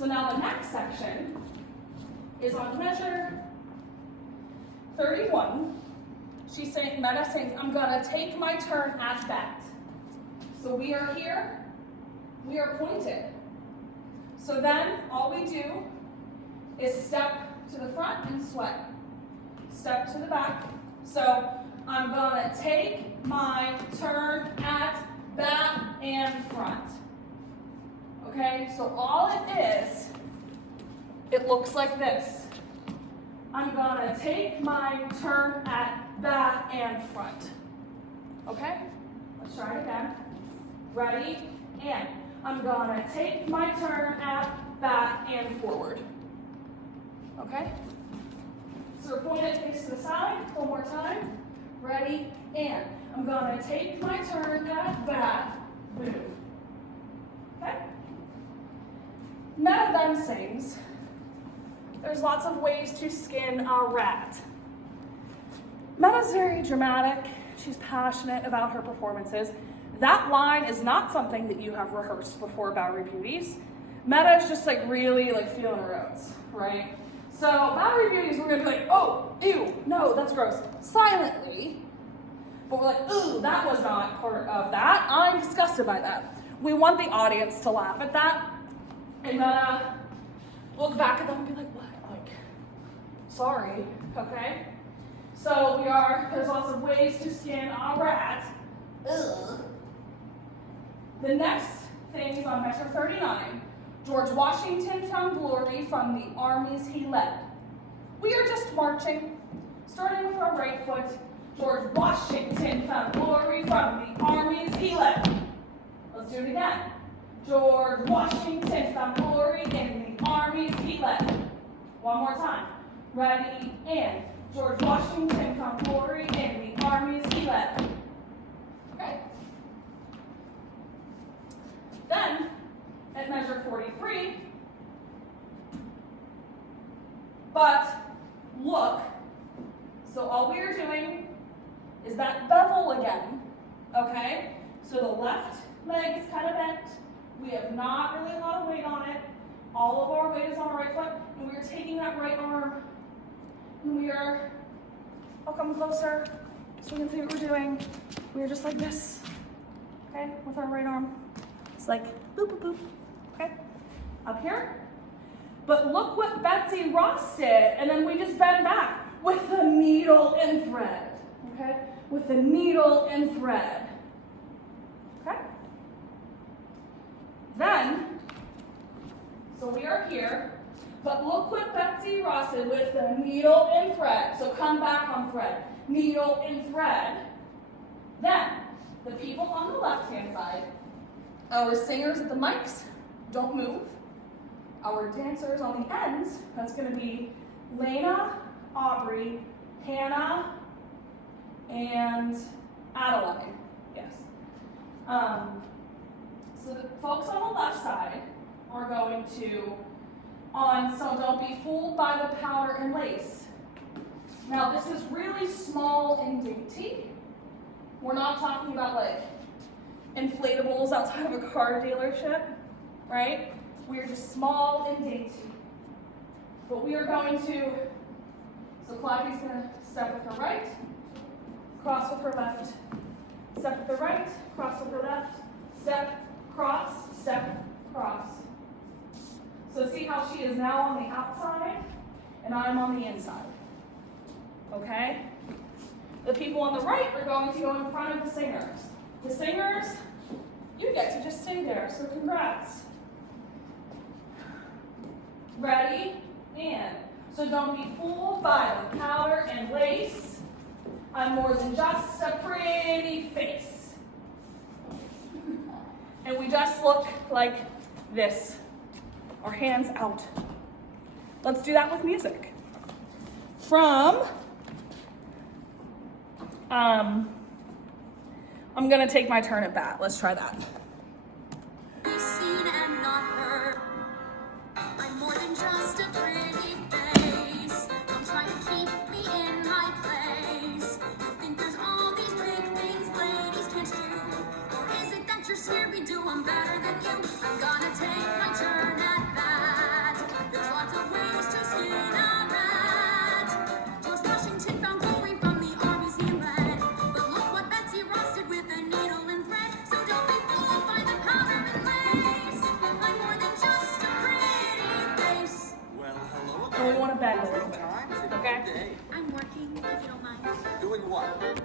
So now the next section is on measure 31. She's saying, Meta saying, I'm gonna take my turn at bat. So we are here, we are pointed. So then all we do is step to the front and sweat. Step to the back. So I'm gonna take my turn at bat and front. Okay, so all it is, it looks like this. I'm gonna take my turn at bat and front. Okay, let's try it again. Ready, and I'm gonna take my turn at bat and forward. Okay, so we're pointed face to the side, one more time. Ready, and I'm gonna take my turn at bat, move. Okay? Meta then sings, there's lots of ways to skin a rat. Meta's very dramatic. She's passionate about her performances. That line is not something that you have rehearsed before Bowery Beauties. Meta is just like really like feeling her oats, right? So Bowery Beauties, we're gonna be like, oh, ew, no, that's gross. Silently, but we're like, ooh, that was not part of that. I'm disgusted by that. We want the audience to laugh at that and look back at them and be like, what? Like, sorry, okay? So there's lots of ways to skin a rat. Ugh. The next thing is on measure 39. George Washington found glory from the armies he led. We are just marching, starting with our right foot. George Washington found glory from the armies he led. Let's do it again. George Washington found glory in the armies he led. One more time. Ready, and George Washington found glory in the armies he led. Okay. Then, at measure 43, but look, so all we are doing is that bevel again, okay? So the left leg is kind of bent. We have not really a lot of weight on it. All of our weight is on our right foot, and we are taking that right arm, and we are, I'll come closer so we can see what we're doing. We are just like this, okay, with our right arm. It's like boop, boop, boop, okay? Up here. But look what Betsy Ross did, and then we just bend back with the needle and thread, okay? With the needle and thread, okay? Then, so we are here, but look what Betsy Ross did with the needle and thread. So come back on thread, needle and thread. Then, the people on the left-hand side, our singers at the mics, don't move. Our dancers on the ends, that's gonna be Lena, Aubrey, Hannah, and Adeline, yes. So the folks on the left side are going to, so don't be fooled by the powder and lace. Now this is really small and dainty. We're not talking about like inflatables outside of a car dealership, right? We are just small and dainty. But we are going to, so Claudia's gonna step with her right, cross with her left, step with her right, cross with her left, step, cross, So see how she is now on the outside, and I'm on the inside, okay? The people on the right are going to go in front of the singers. The singers, you get to just stay there, so congrats. Ready, and so don't be fooled by the powder and lace. I'm more than just a pretty face. And we just look like this, our hands out. Let's do that with music. From, I'm gonna take my turn at bat. Let's try that. Seen and not heard. I'm more than just a pretty face. Don't try to keep me in my place. You think there's all these big things ladies can't do, or is it that you're scared we do them better than you? I'm gonna take my turn at bat. what?